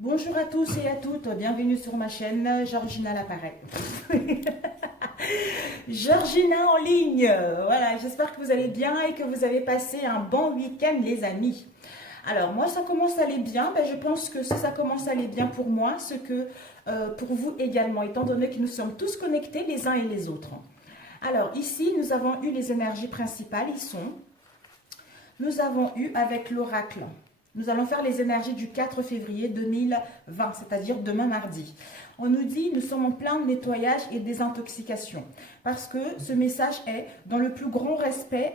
Bonjour à tous et à toutes, bienvenue sur ma chaîne, Georgina l'appareil. Georgina en ligne, voilà, j'espère que vous allez bien et que vous avez passé un bon week-end les amis. Alors moi ça commence à aller bien, je pense que si ça commence à aller bien pour moi, ce que pour vous également, étant donné que nous sommes tous connectés les uns et les autres. Alors ici nous avons eu les énergies principales, nous avons eu avec l'oracle. Nous allons faire les énergies du 4 février 2020, c'est-à-dire demain mardi. On nous dit nous sommes en plein nettoyage et désintoxication parce que ce message est dans le plus grand respect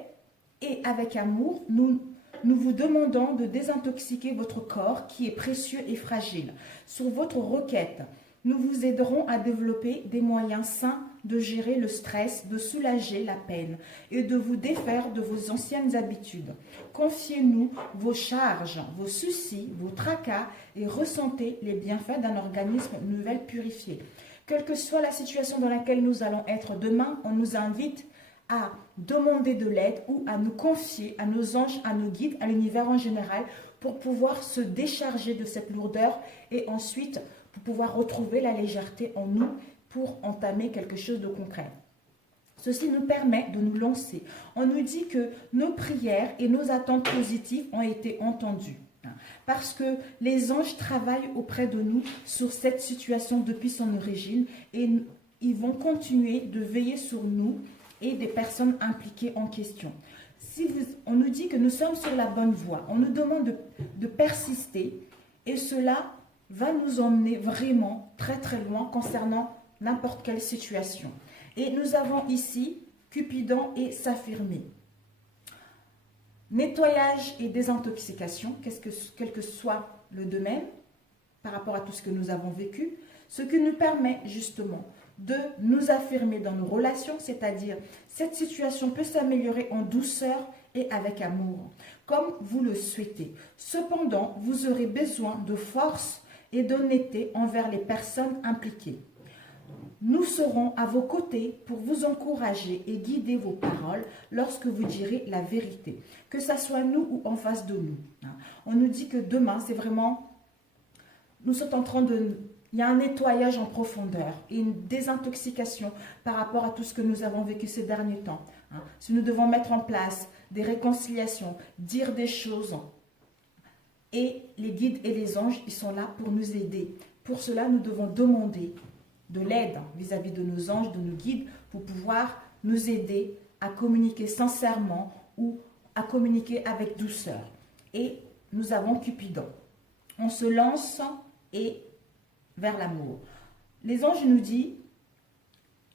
et avec amour. Nous vous demandons de désintoxiquer votre corps qui est précieux et fragile. Sur votre requête, nous vous aiderons à développer des moyens sains de gérer le stress, de soulager la peine et de vous défaire de vos anciennes habitudes. Confiez-nous vos charges, vos soucis, vos tracas et ressentez les bienfaits d'un organisme nouvelle purifié. Quelle que soit la situation dans laquelle nous allons être demain, on nous invite à demander de l'aide ou à nous confier à nos anges, à nos guides, à l'univers en général pour pouvoir se décharger de cette lourdeur et ensuite pour pouvoir retrouver la légèreté en nous pour entamer quelque chose de concret. Ceci nous permet de nous lancer. On nous dit que nos prières et nos attentes positives ont été entendues. Parce que les anges travaillent auprès de nous sur cette situation depuis son origine et ils vont continuer de veiller sur nous et des personnes impliquées en question. On nous dit que nous sommes sur la bonne voie, on nous demande de persister et cela va nous emmener vraiment très très loin concernant n'importe quelle situation. Et nous avons ici Cupidon et s'affirmer. Nettoyage et désintoxication, quel que soit le domaine, par rapport à tout ce que nous avons vécu, ce qui nous permet justement de nous affirmer dans nos relations, c'est-à-dire cette situation peut s'améliorer en douceur et avec amour, comme vous le souhaitez. Cependant, vous aurez besoin de force et d'honnêteté envers les personnes impliquées. Nous serons à vos côtés pour vous encourager et guider vos paroles lorsque vous direz la vérité, que ce soit nous ou en face de nous. On nous dit que demain, c'est vraiment, nous sommes en train de, il y a un nettoyage en profondeur et une désintoxication par rapport à tout ce que nous avons vécu ces derniers temps. Si nous devons mettre en place des réconciliations, dire des choses, et les guides et les anges, ils sont là pour nous aider. Pour cela, nous devons demander de l'aide vis-à-vis de nos anges, de nos guides, pour pouvoir nous aider à communiquer sincèrement ou à communiquer avec douceur. Et nous avons Cupidon. On se lance et vers l'amour. Les anges nous disent,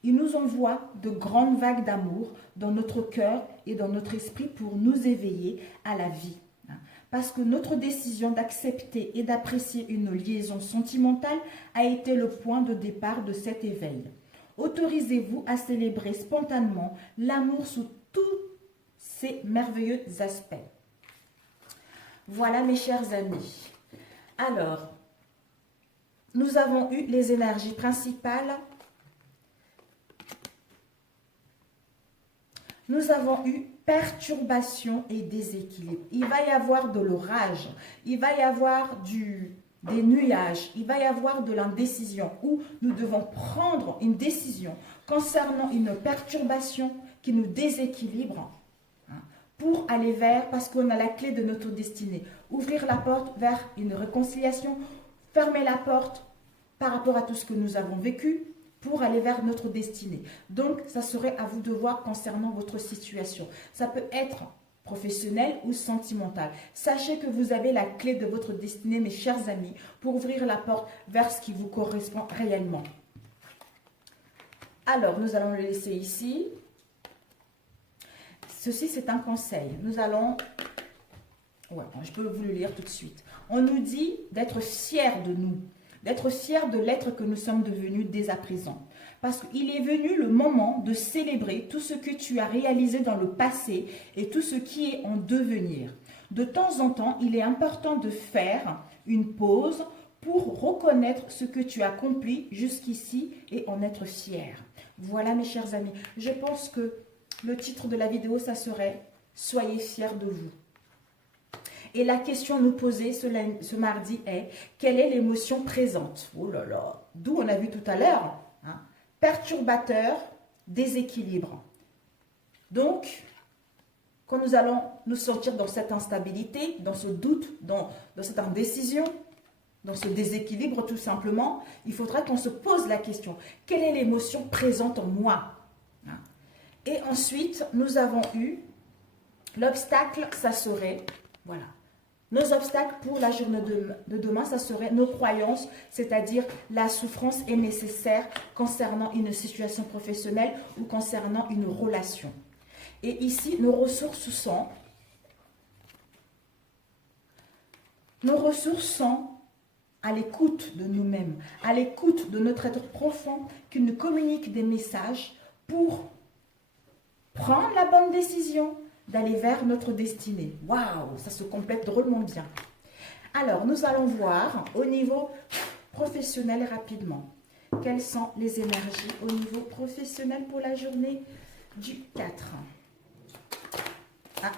ils nous envoient de grandes vagues d'amour dans notre cœur et dans notre esprit pour nous éveiller à la vie. Parce que notre décision d'accepter et d'apprécier une liaison sentimentale a été le point de départ de cet éveil. Autorisez-vous à célébrer spontanément l'amour sous tous ses merveilleux aspects. Voilà mes chers amis. Alors, nous avons eu les énergies principales. Nous avons eu perturbation et déséquilibre. Il va y avoir de l'orage, il va y avoir des nuages, il va y avoir de l'indécision où nous devons prendre une décision concernant une perturbation qui nous déséquilibre pour aller vers, parce qu'on a la clé de notre destinée. Ouvrir la porte vers une réconciliation, fermer la porte par rapport à tout ce que nous avons vécu, pour aller vers notre destinée. Donc, ça serait à vous de voir concernant votre situation. Ça peut être professionnel ou sentimental. Sachez que vous avez la clé de votre destinée, mes chers amis, pour ouvrir la porte vers ce qui vous correspond réellement. Alors, nous allons le laisser ici. Ceci, c'est un conseil. Nous allons... Ouais, je peux vous le lire tout de suite. On nous dit d'être fiers de nous. D'être fiers de l'être que nous sommes devenus dès à présent. Parce qu'il est venu le moment de célébrer tout ce que tu as réalisé dans le passé et tout ce qui est en devenir. De temps en temps, il est important de faire une pause pour reconnaître ce que tu as accompli jusqu'ici et en être fier. Voilà mes chers amis, je pense que le titre de la vidéo, ça serait « Soyez fiers de vous ». Et la question nous posée ce mardi est, quelle est l'émotion présente? Oh là là, d'où on a vu tout à l'heure, hein, perturbateur, déséquilibre. Donc, quand nous allons nous sentir dans cette instabilité, dans ce doute, dans cette indécision, dans ce déséquilibre tout simplement, il faudra qu'on se pose la question, quelle est l'émotion présente en moi? Et ensuite, nous avons eu l'obstacle, ça serait, voilà, nos obstacles pour la journée de demain, ça serait nos croyances, c'est-à-dire la souffrance est nécessaire concernant une situation professionnelle ou concernant une relation. Et ici, nos ressources sont à l'écoute de nous-mêmes, à l'écoute de notre être profond qui nous communique des messages pour prendre la bonne décision d'aller vers notre destinée. Waouh, ça se complète drôlement bien. Alors, nous allons voir au niveau professionnel rapidement. Quelles sont les énergies au niveau professionnel pour la journée du 4?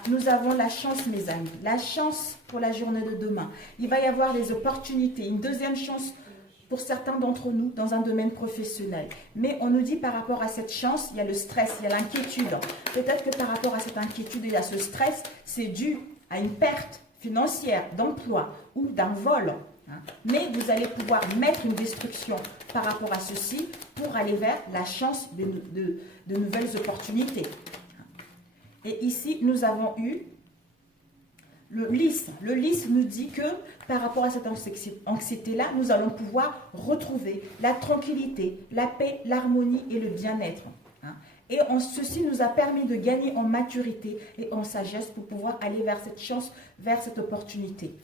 Nous avons la chance, mes amis. La chance pour la journée de demain. Il va y avoir des opportunités, une deuxième chance pour certains d'entre nous dans un domaine professionnel. Mais on nous dit par rapport à cette chance, il y a le stress, il y a l'inquiétude. Peut-être que par rapport à cette inquiétude et à ce stress, c'est dû à une perte financière, d'emploi ou d'un vol. Mais vous allez pouvoir mettre une destruction par rapport à ceci pour aller vers la chance de nouvelles opportunités. Et ici, nous avons eu le lys. Le lys nous dit que par rapport à cette anxiété-là, nous allons pouvoir retrouver la tranquillité, la paix, l'harmonie et le bien-être. Et ceci nous a permis de gagner en maturité et en sagesse pour pouvoir aller vers cette chance, vers cette opportunité,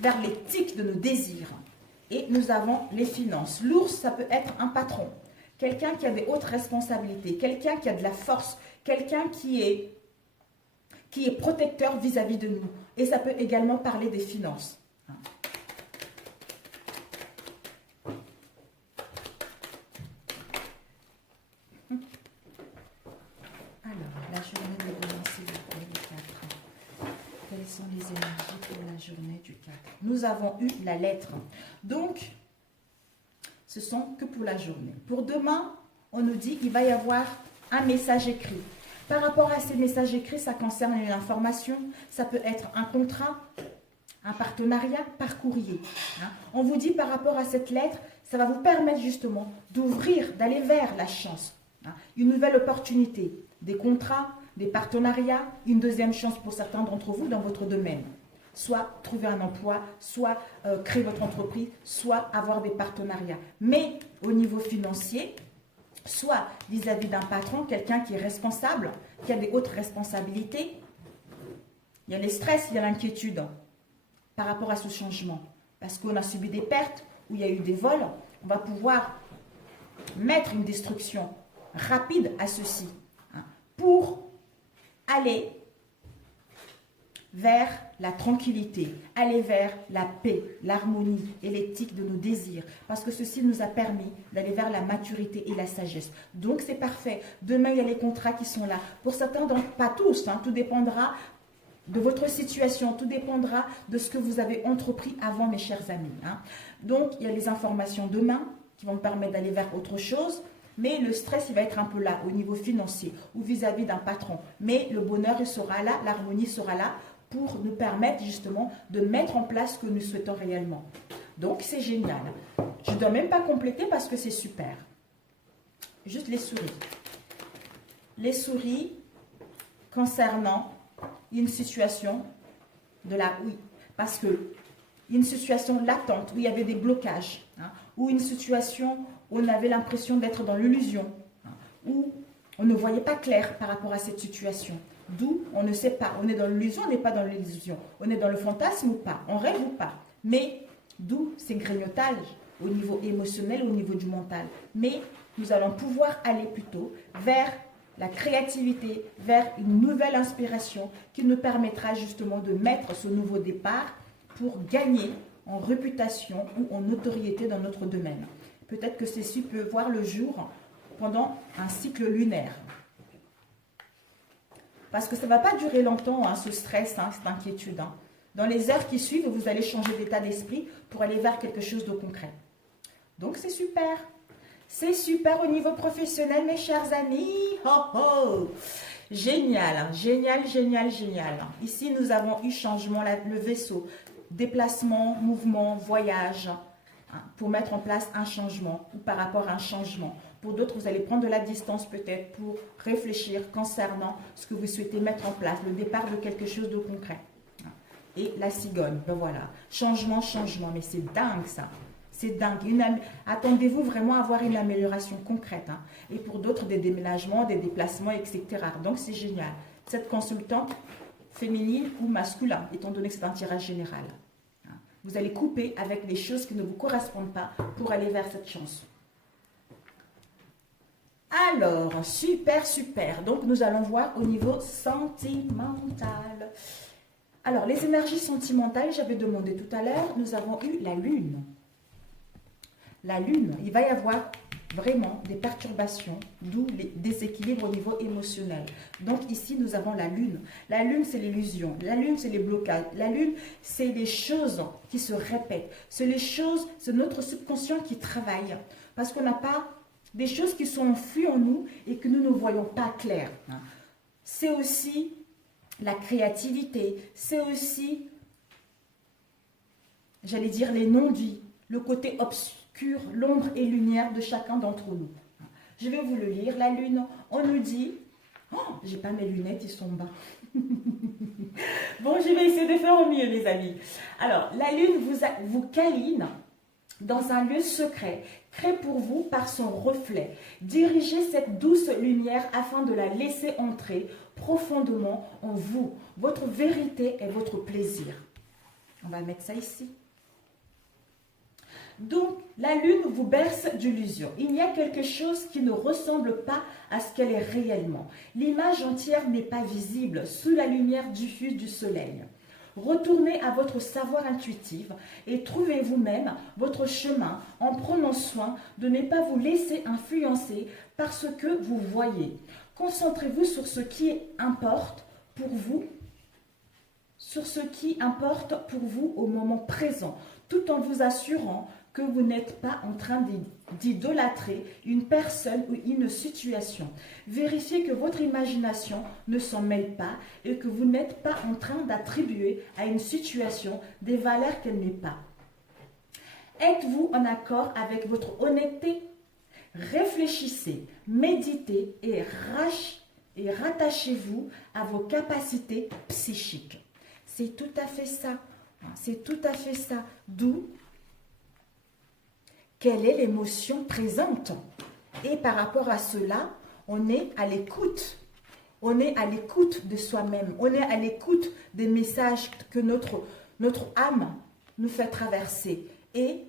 vers l'éthique de nos désirs. Et nous avons les finances. L'ours, ça peut être un patron, quelqu'un qui a des hautes responsabilités, quelqu'un qui a de la force, quelqu'un qui est protecteur vis-à-vis de nous. Et ça peut également parler des finances. Alors, la journée de demain, c'est le 4. Quelles sont les énergies pour la journée du 4? Nous avons eu la lettre. Donc, ce sont que pour la journée. Pour demain, on nous dit qu'il va y avoir un message écrit. Par rapport à ces messages écrits, ça concerne une information, ça peut être un contrat, un partenariat par courrier. On vous dit par rapport à cette lettre, ça va vous permettre justement d'ouvrir, d'aller vers la chance, une nouvelle opportunité, des contrats, des partenariats, une deuxième chance pour certains d'entre vous dans votre domaine. Soit trouver un emploi, soit créer votre entreprise, soit avoir des partenariats. Mais au niveau financier, soit vis-à-vis d'un patron, quelqu'un qui est responsable, qui a des hautes responsabilités. Il y a les stress, il y a l'inquiétude par rapport à ce changement. Parce qu'on a subi des pertes, ou il y a eu des vols, on va pouvoir mettre une destruction rapide à ceci pour aller vers la tranquillité, aller vers la paix, l'harmonie et l'éthique de nos désirs. Parce que ceci nous a permis d'aller vers la maturité et la sagesse. Donc c'est parfait. Demain, il y a les contrats qui sont là. Pour certains, donc pas tous, tout dépendra de votre situation, tout dépendra de ce que vous avez entrepris avant, mes chers amis. Donc, il y a les informations demain qui vont me permettre d'aller vers autre chose. Mais le stress, il va être un peu là, au niveau financier ou vis-à-vis d'un patron. Mais le bonheur, il sera là, l'harmonie sera là, pour nous permettre justement de mettre en place ce que nous souhaitons réellement. Donc, c'est génial. Je ne dois même pas compléter parce que c'est super. Juste les souris. Les souris concernant une situation de la... Oui, parce que une situation latente où il y avait des blocages, ou une situation où on avait l'impression d'être dans l'illusion, où on ne voyait pas clair par rapport à cette situation. D'où on ne sait pas. On est dans l'illusion, on n'est pas dans l'illusion. On est dans le fantasme ou pas. On rêve ou pas. Mais d'où ces grignotages au niveau émotionnel, au niveau du mental. Mais nous allons pouvoir aller plutôt vers la créativité, vers une nouvelle inspiration qui nous permettra justement de mettre ce nouveau départ pour gagner en réputation ou en notoriété dans notre domaine. Peut-être que ceci peut voir le jour pendant un cycle lunaire. Parce que ça ne va pas durer longtemps, ce stress, cette inquiétude. Dans les heures qui suivent, vous allez changer d'état d'esprit pour aller vers quelque chose de concret. Donc, c'est super. C'est super au niveau professionnel, mes chers amis. Oh, oh. Génial, hein. Génial, génial, génial. Ici, nous avons eu changement, le vaisseau, déplacement, mouvement, voyage, hein, pour mettre en place un changement ou par rapport à un changement. Pour d'autres, vous allez prendre de la distance peut-être pour réfléchir concernant ce que vous souhaitez mettre en place, le départ de quelque chose de concret. Et la cigogne, ben voilà, changement, changement, mais c'est dingue ça. C'est dingue. Attendez-vous vraiment à avoir une amélioration concrète. Hein. Et pour d'autres, des déménagements, des déplacements, etc. Donc, c'est génial. Cette consultante féminine ou masculin, étant donné que c'est un tirage général. Hein. Vous allez couper avec les choses qui ne vous correspondent pas pour aller vers cette chance. Alors, super, super. Donc, nous allons voir au niveau sentimental. Alors, les énergies sentimentales, j'avais demandé tout à l'heure, nous avons eu la lune. La lune, il va y avoir vraiment des perturbations, d'où les déséquilibres au niveau émotionnel. Donc ici, nous avons la lune. La lune, c'est l'illusion. La lune, c'est les blocages. La lune, c'est les choses qui se répètent. C'est les choses, c'est notre subconscient qui travaille. Parce qu'on n'a pas des choses qui sont enfuies en nous et que nous ne voyons pas clair. C'est aussi la créativité. C'est aussi, j'allais dire, les non-dits. Le côté obscur, l'ombre et lumière de chacun d'entre nous. Je vais vous le lire. La lune, on nous dit... Oh, j'ai pas mes lunettes, ils sont bas. Bon, je vais essayer de faire au mieux, les amis. Alors, la lune vous câline dans un lieu secret, créé pour vous par son reflet. Dirigez cette douce lumière afin de la laisser entrer profondément en vous. Votre vérité et votre plaisir. On va mettre ça ici. Donc, la lune vous berce d'illusions. Il y a quelque chose qui ne ressemble pas à ce qu'elle est réellement. L'image entière n'est pas visible sous la lumière diffuse du soleil. Retournez à votre savoir intuitif et trouvez vous-même votre chemin en prenant soin de ne pas vous laisser influencer par ce que vous voyez. Concentrez-vous sur ce qui importe pour vous, au moment présent, tout en vous assurant que vous n'êtes pas en train d'idolâtrer une personne ou une situation. Vérifiez que votre imagination ne s'en mêle pas et que vous n'êtes pas en train d'attribuer à une situation des valeurs qu'elle n'est pas. Êtes-vous en accord avec votre honnêteté? Réfléchissez, méditez et rattachez-vous à vos capacités psychiques. C'est tout à fait ça. C'est tout à fait ça. D'où quelle est l'émotion présente? Et par rapport à cela, on est à l'écoute. On est à l'écoute de soi-même. On est à l'écoute des messages que notre âme nous fait traverser. Et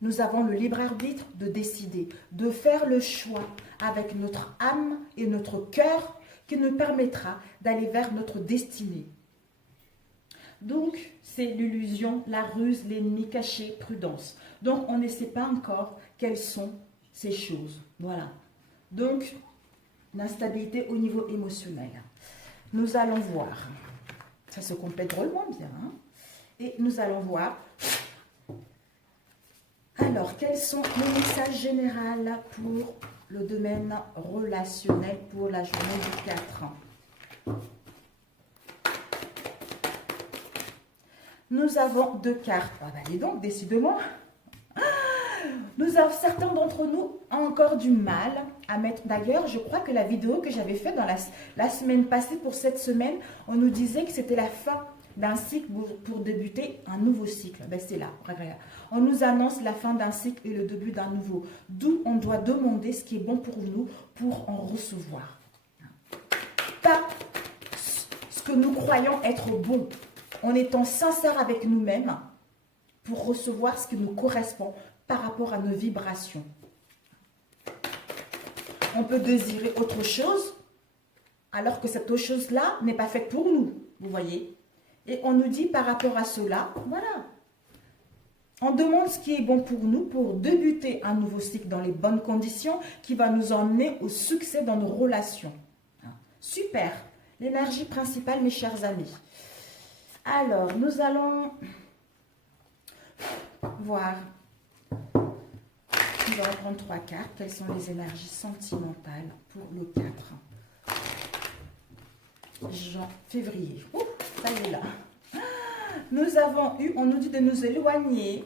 nous avons le libre arbitre de décider, de faire le choix avec notre âme et notre cœur qui nous permettra d'aller vers notre destinée. Donc, c'est l'illusion, la ruse, l'ennemi caché, prudence. Donc, on ne sait pas encore quelles sont ces choses. Voilà. Donc, l'instabilité au niveau émotionnel. Nous allons voir. Ça se complète drôlement bien. Hein? Et nous allons voir. Alors, quels sont les messages généraux pour le domaine relationnel pour la journée du 4 ans? Nous avons deux cartes. Ah ben, dis donc, décidément. Nous avons, certains d'entre nous ont encore du mal à mettre. D'ailleurs, je crois que la vidéo que j'avais faite dans la semaine passée pour cette semaine, on nous disait que c'était la fin d'un cycle pour débuter un nouveau cycle. Ben, c'est là, regarde. On nous annonce la fin d'un cycle et le début d'un nouveau. D'où on doit demander ce qui est bon pour nous pour en recevoir. Pas ce que nous croyons être bon, en étant sincère avec nous-mêmes pour recevoir ce qui nous correspond par rapport à nos vibrations. On peut désirer autre chose alors que cette autre chose-là n'est pas faite pour nous, vous voyez. Et on nous dit par rapport à cela, voilà. On demande ce qui est bon pour nous pour débuter un nouveau cycle dans les bonnes conditions qui va nous emmener au succès dans nos relations. Super. L'énergie principale, mes chers amis. Alors, nous allons voir. Nous allons prendre 3 cartes. Quelles sont les énergies sentimentales pour le 4 février. Ouh, ça y est là. Nous avons eu, on nous dit de nous éloigner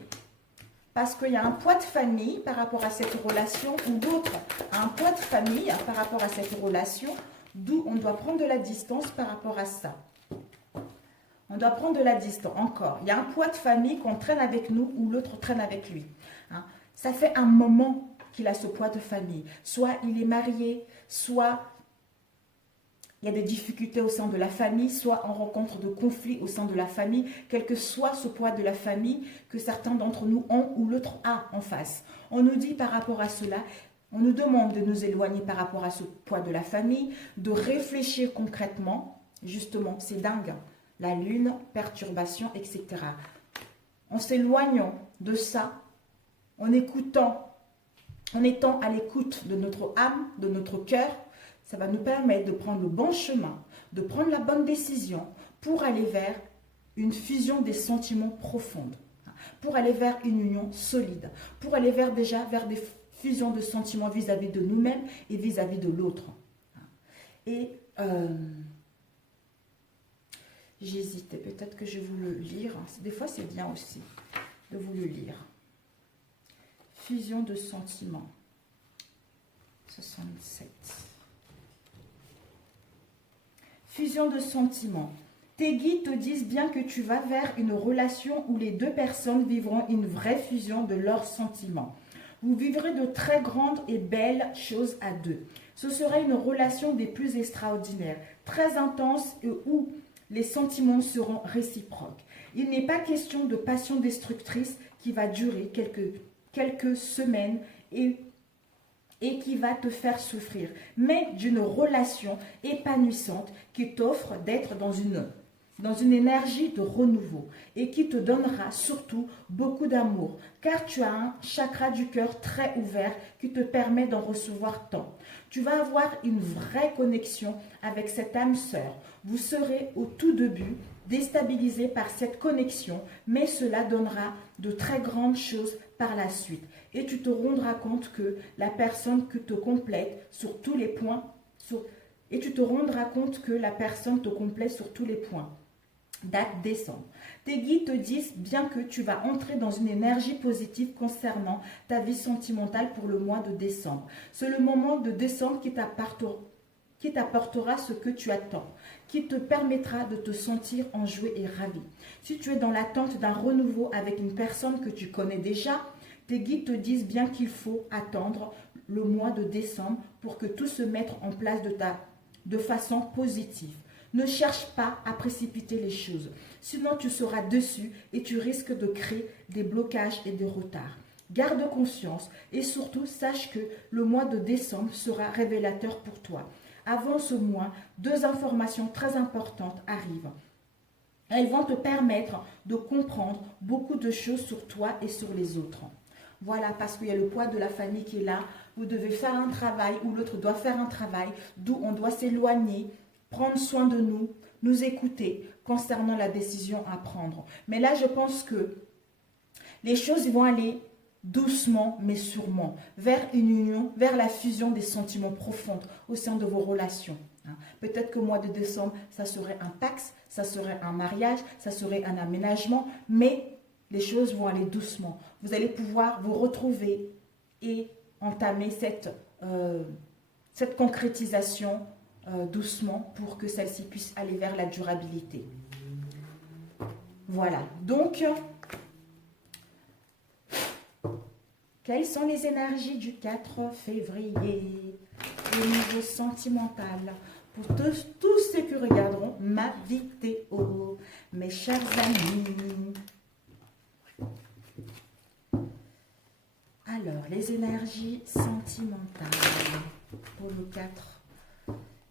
parce qu'il y a un poids de famille par rapport à cette relation ou d'autres un poids de famille par rapport à cette relation, d'où on doit prendre de la distance par rapport à ça. On doit prendre de la distance. Encore, il y a un poids de famille qu'on traîne avec nous ou l'autre traîne avec lui. Hein? Ça fait un moment qu'il a ce poids de famille. Soit il est marié, soit il y a des difficultés au sein de la famille, soit on rencontre de conflits au sein de la famille, quel que soit ce poids de la famille que certains d'entre nous ont ou l'autre a en face. On nous dit par rapport à cela, on nous demande de nous éloigner par rapport à ce poids de la famille, de réfléchir concrètement. Justement, c'est dingue. La lune, perturbation, etc. En s'éloignant de ça, en écoutant, en étant à l'écoute de notre âme, de notre cœur, ça va nous permettre de prendre le bon chemin, de prendre la bonne décision pour aller vers une fusion des sentiments profondes, pour aller vers une union solide, pour aller vers des fusions de sentiments vis-à-vis de nous-mêmes et vis-à-vis de l'autre. Et j'hésitais, peut-être que je vais vous le lire. Des fois, c'est bien aussi de vous le lire. Fusion de sentiments. 67. Fusion de sentiments. Tes guides te disent bien que tu vas vers une relation où les deux personnes vivront une vraie fusion de leurs sentiments. Vous vivrez de très grandes et belles choses à deux. Ce sera une relation des plus extraordinaires, très intense et où les sentiments seront réciproques. Il n'est pas question de passion destructrice qui va durer quelques semaines et qui va te faire souffrir, mais d'une relation épanouissante qui t'offre d'être dans une énergie de renouveau et qui te donnera surtout beaucoup d'amour, car tu as un chakra du cœur très ouvert qui te permet d'en recevoir tant. Tu vas avoir une vraie connexion avec cette âme sœur. Vous serez au tout début déstabilisé par cette connexion, mais cela donnera de très grandes choses par la suite. Et tu te rendras compte que la personne que te complète sur tous les points, Date décembre. Tes guides te disent bien que tu vas entrer dans une énergie positive concernant ta vie sentimentale pour le mois de décembre. C'est le moment de décembre qui t'apportera ce que tu attends, qui te permettra de te sentir enjoué et ravi. Si tu es dans l'attente d'un renouveau avec une personne que tu connais déjà, tes guides te disent bien qu'il faut attendre le mois de décembre pour que tout se mette en place de façon positive. Ne cherche pas à précipiter les choses, sinon tu seras déçu et tu risques de créer des blocages et des retards. Garde conscience et surtout sache que le mois de décembre sera révélateur pour toi. Avant ce mois, 2 informations très importantes arrivent. Elles vont te permettre de comprendre beaucoup de choses sur toi et sur les autres. Voilà, parce qu'il y a le poids de la famille qui est là. Vous devez faire un travail ou l'autre doit faire un travail, d'où on doit s'éloigner, prendre soin de nous, nous écouter concernant la décision à prendre. Mais là, je pense que les choses vont aller doucement mais sûrement vers une union, vers la fusion des sentiments profonds au sein de vos relations. Peut-être que le mois de décembre, ça serait un pax, ça serait un mariage, ça serait un aménagement, mais les choses vont aller doucement. Vous allez pouvoir vous retrouver et entamer cette concrétisation doucement pour que celle-ci puisse aller vers la durabilité. Voilà, donc, quelles sont les énergies du 4 février au niveau sentimental pour tous ceux qui regarderont ma vidéo, mes chers amis. Alors, les énergies sentimentales pour le 4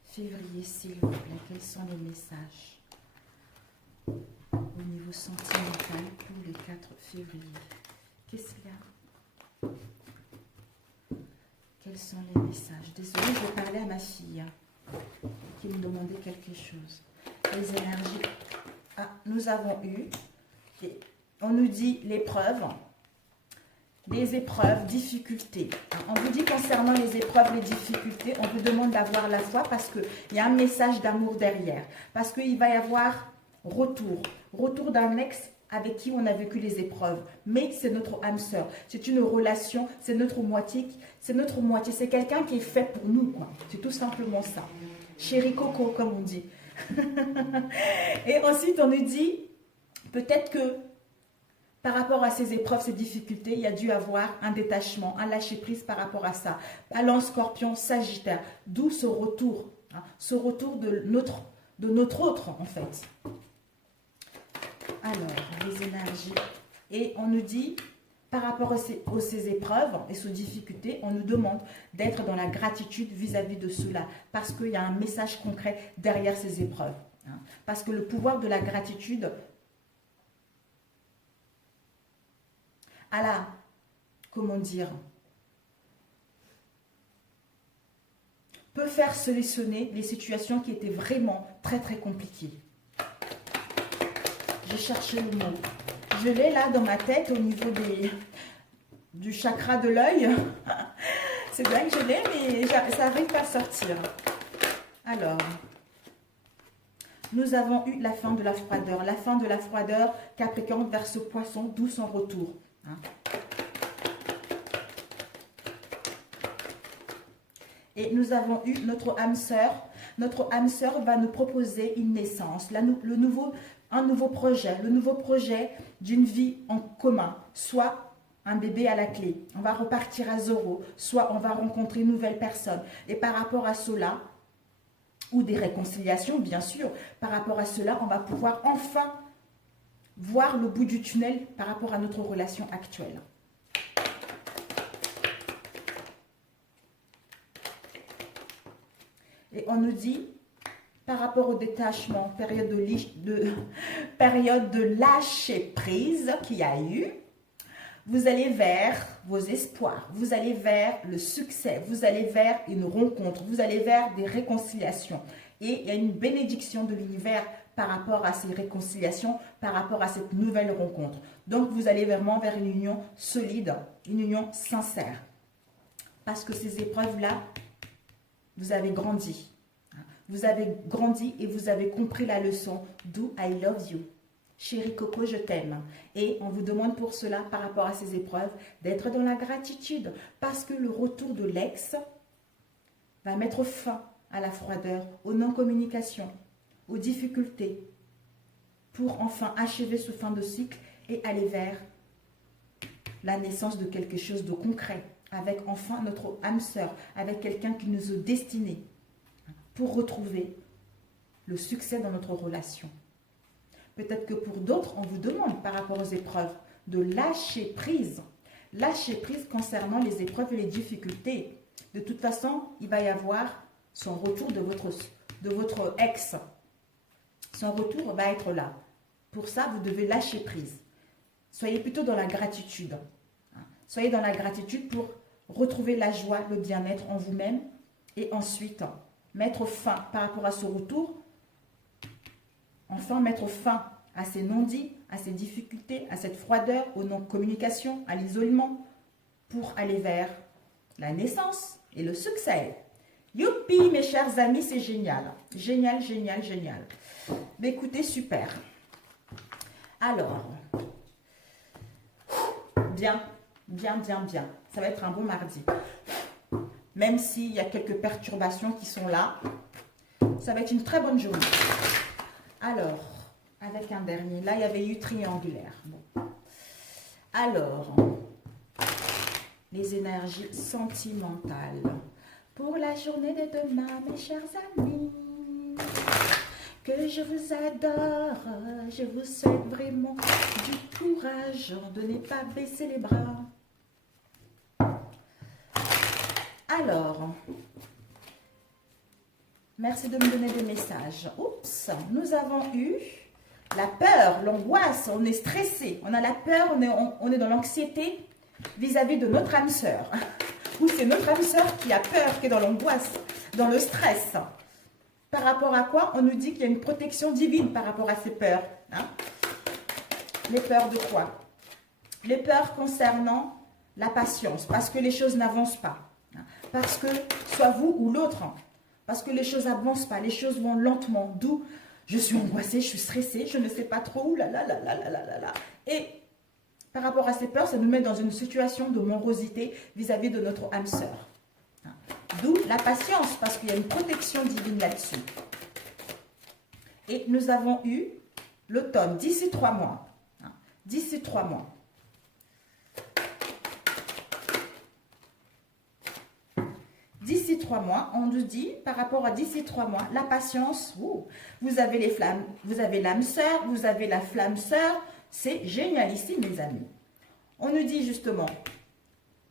février, s'il vous plaît. Quels sont les messages au niveau sentimental pour le 4 février? Qu'est-ce qu'il y a? Quels sont les messages? Désolée, je vais parler à ma fille qui me demandait quelque chose. Les énergies Ah, nous avons eu, on nous dit l'épreuve, les épreuves, difficultés. On vous dit concernant les épreuves, les difficultés, on vous demande d'avoir la foi parce qu'il y a un message d'amour derrière. Parce qu'il va y avoir retour d'un ex avec qui on a vécu les épreuves. Mais c'est notre âme sœur. C'est une relation, c'est notre moitié. C'est quelqu'un qui est fait pour nous, quoi. C'est tout simplement ça. Chéri Coco, comme on dit. Et ensuite, on nous dit, peut-être que par rapport à ces épreuves, ces difficultés, il y a dû avoir un détachement, un lâcher-prise par rapport à ça. Balance, Scorpion, Sagittaire. D'où ce retour. Ce retour de notre autre, en fait. Alors, les énergies. Et on nous dit, par rapport à ces épreuves et ces difficultés, on nous demande d'être dans la gratitude vis-à-vis de cela. Parce qu'il y a un message concret derrière ces épreuves. Parce que le pouvoir de la gratitude comment dire, peut faire solutionner les situations qui étaient vraiment très très compliquées. J'ai cherché le mot. Je l'ai là dans ma tête au niveau du chakra de l'œil. C'est bien que je l'ai, mais ça n'arrive pas à sortir. Alors, nous avons eu la fin de la froideur. La fin de la froideur, Capricorne vers ce poisson, d'où son retour. Et nous avons eu notre âme sœur. Notre âme sœur va nous proposer une naissance, un nouveau projet, le nouveau projet d'une vie en commun, soit un bébé à la clé. On va repartir à zéro, soit on va rencontrer une nouvelle personne. Et par rapport à cela, ou des réconciliations, bien sûr, par rapport à cela, on va pouvoir enfin voir le bout du tunnel par rapport à notre relation actuelle. Et on nous dit, par rapport au détachement, période de lâcher prise qu'il y a eu, vous allez vers vos espoirs, vous allez vers le succès, vous allez vers une rencontre, vous allez vers des réconciliations. Et il y a une bénédiction de l'univers par rapport à ces réconciliations, par rapport à cette nouvelle rencontre. Donc, vous allez vraiment vers une union solide, une union sincère. Parce que ces épreuves-là, vous avez grandi. Vous avez grandi et vous avez compris la leçon d'où I love you. Chérie Coco, je t'aime. Et on vous demande pour cela, par rapport à ces épreuves, d'être dans la gratitude. Parce que le retour de l'ex va mettre fin à la froideur, aux non-communications, aux difficultés, pour enfin achever ce fin de cycle et aller vers la naissance de quelque chose de concret, avec enfin notre âme sœur, avec quelqu'un qui nous est destiné, pour retrouver le succès dans notre relation. Peut-être que pour d'autres, on vous demande par rapport aux épreuves de lâcher prise. Lâcher prise concernant les épreuves et les difficultés. De toute façon, il va y avoir son retour de votre ex. Son retour va être là. Pour ça, vous devez lâcher prise. Soyez plutôt dans la gratitude. Soyez dans la gratitude pour retrouver la joie, le bien-être en vous-même. Et ensuite, mettre fin par rapport à ce retour. Enfin, mettre fin à ces non-dits, à ces difficultés, à cette froideur, aux non-communications, à l'isolement, pour aller vers la naissance et le succès. Youpi, mes chers amis, c'est génial. Génial, génial, génial. Mais écoutez, super. Alors, bien, bien, bien, bien. Ça va être un bon mardi. Même s'il y a quelques perturbations qui sont là, ça va être une très bonne journée. Alors, avec un dernier, là, il y avait eu triangulaire. Bon. Alors, les énergies sentimentales. Pour la journée de demain, mes chers amis, que je vous adore, je vous souhaite vraiment du courage de ne pas baisser les bras. Alors, merci de me donner des messages. Oups, nous avons eu la peur, l'angoisse, on est stressé, on a la peur, on est dans l'anxiété vis-à-vis de notre âme sœur. Ou c'est notre âme sœur qui a peur, qui est dans l'angoisse, dans le stress. Par rapport à quoi? On nous dit qu'il y a une protection divine par rapport à ces peurs. Hein? Les peurs de quoi? Les peurs concernant la patience, parce que les choses n'avancent pas. Hein? Parce que, soit vous ou l'autre, hein, parce que les choses n'avancent pas, les choses vont lentement. D'où je suis angoissée, je suis stressée, je ne sais pas trop où, là, là, là, là, là, là, là, là. Et par rapport à ces peurs, ça nous met dans une situation de morosité vis-à-vis de notre âme sœur. Hein? D'où la patience, parce qu'il y a une protection divine là-dessus. Et nous avons eu l'automne, d'ici 3 mois. Hein? D'ici 3 mois. D'ici 3 mois, on nous dit, par rapport à d'ici 3 mois, la patience, vous avez les flammes, vous avez l'âme sœur, vous avez la flamme sœur, c'est génial ici, mes amis. On nous dit justement,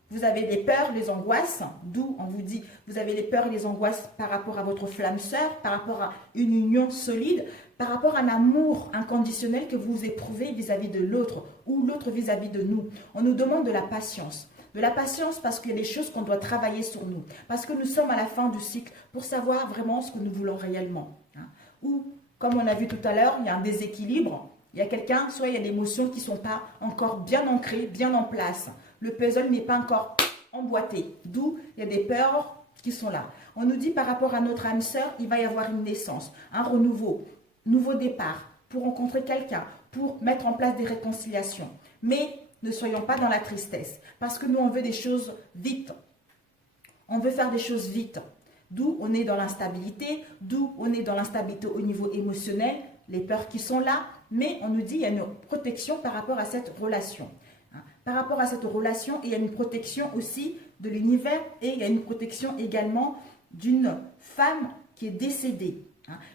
vous avez les peurs, les angoisses, d'où on vous dit, vous avez les peurs et les angoisses par rapport à votre flamme sœur, par rapport à une union solide, par rapport à un amour inconditionnel que vous éprouvez vis-à-vis de l'autre, ou l'autre vis-à-vis de nous. On nous demande de la patience. De la patience parce qu'il y a des choses qu'on doit travailler sur nous. Parce que nous sommes à la fin du cycle pour savoir vraiment ce que nous voulons réellement. Hein. Ou, comme on a vu tout à l'heure, il y a un déséquilibre. Il y a quelqu'un, soit il y a des émotions qui ne sont pas encore bien ancrées, bien en place. Le puzzle n'est pas encore emboîté. D'où il y a des peurs qui sont là. On nous dit par rapport à notre âme sœur, il va y avoir une naissance, un renouveau, nouveau départ, pour rencontrer quelqu'un, pour mettre en place des réconciliations. Mais ne soyons pas dans la tristesse, parce que nous, on veut des choses vite. On veut faire des choses vite. D'où on est dans l'instabilité, d'où on est dans l'instabilité au niveau émotionnel, les peurs qui sont là, mais on nous dit qu'il y a une protection par rapport à cette relation. Par rapport à cette relation, il y a une protection aussi de l'univers et il y a une protection également d'une femme qui est décédée.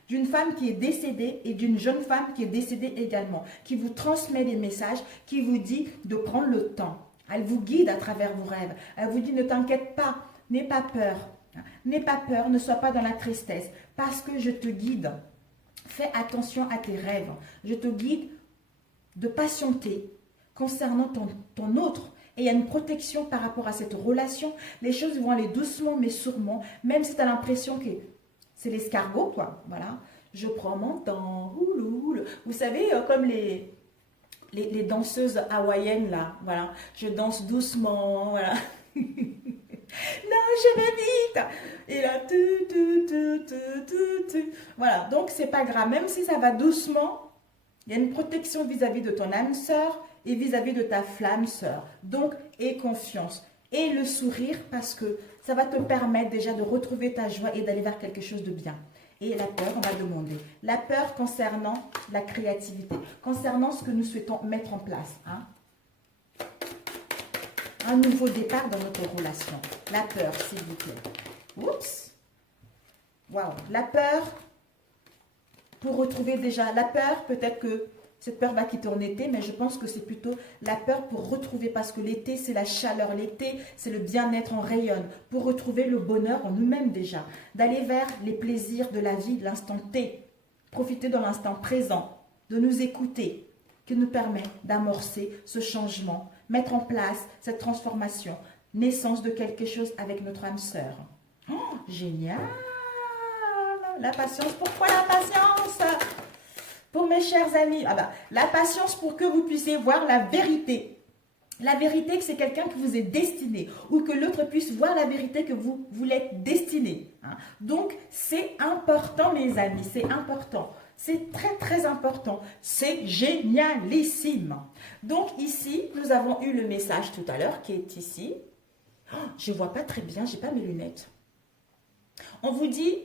D'une femme qui est décédée et d'une jeune femme qui est décédée également, qui vous transmet des messages, qui vous dit de prendre le temps. Elle vous guide à travers vos rêves. Elle vous dit ne t'inquiète pas, n'aie pas peur. N'aie pas peur, ne sois pas dans la tristesse parce que je te guide. Fais attention à tes rêves. Je te guide de patienter concernant ton autre. Et il y a une protection par rapport à cette relation. Les choses vont aller doucement mais sûrement, même si tu as l'impression que c'est l'escargot, quoi. Voilà. Je prends mon temps. Vous savez, comme les danseuses hawaïennes, là. Voilà. Je danse doucement. Voilà. Non, je vais vite. Et là, voilà. Donc, c'est pas grave. Même si ça va doucement, il y a une protection vis-à-vis de ton âme sœur et vis-à-vis de ta flamme sœur. Donc, aie confiance. Et le sourire parce que ça va te permettre déjà de retrouver ta joie et d'aller vers quelque chose de bien. Et la peur, on va demander. La peur concernant la créativité, concernant ce que nous souhaitons mettre en place. Hein? Un nouveau départ dans notre relation. La peur, s'il vous plaît. Oups. Waouh. La peur, pour retrouver déjà la peur, peut-être que cette peur va quitter en été, mais je pense que c'est plutôt la peur pour retrouver, parce que l'été, c'est la chaleur, l'été, c'est le bien-être en rayonne, pour retrouver le bonheur en nous-mêmes déjà, d'aller vers les plaisirs de la vie, de l'instant T, profiter de l'instant présent, de nous écouter, qui nous permet d'amorcer ce changement, mettre en place cette transformation, naissance de quelque chose avec notre âme sœur. Oh, génial! La patience, pourquoi la patience? Pour mes chers amis, la patience pour que vous puissiez voir la vérité. La vérité que c'est quelqu'un que vous est destiné ou que l'autre puisse voir la vérité que vous l'êtes destiné. Hein. Donc, c'est important, mes amis, c'est important. C'est très, très important. C'est génialissime. Donc, ici, nous avons eu le message tout à l'heure qui est ici. Oh, je ne vois pas très bien, je n'ai pas mes lunettes. On vous dit,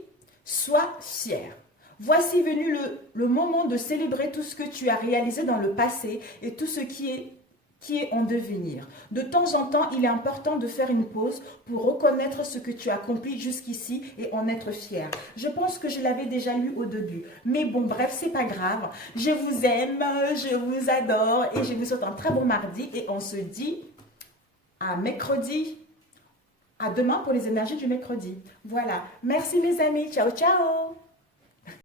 sois fier. Voici venu le moment de célébrer tout ce que tu as réalisé dans le passé et tout ce qui est en devenir. De temps en temps, il est important de faire une pause pour reconnaître ce que tu as accompli jusqu'ici et en être fier. Je pense que je l'avais déjà lu au début. Mais bon, bref, c'est pas grave. Je vous aime, je vous adore et je vous souhaite un très bon mardi. Et on se dit à mercredi. À demain pour les énergies du mercredi. Voilà. Merci mes amis. Ciao, ciao.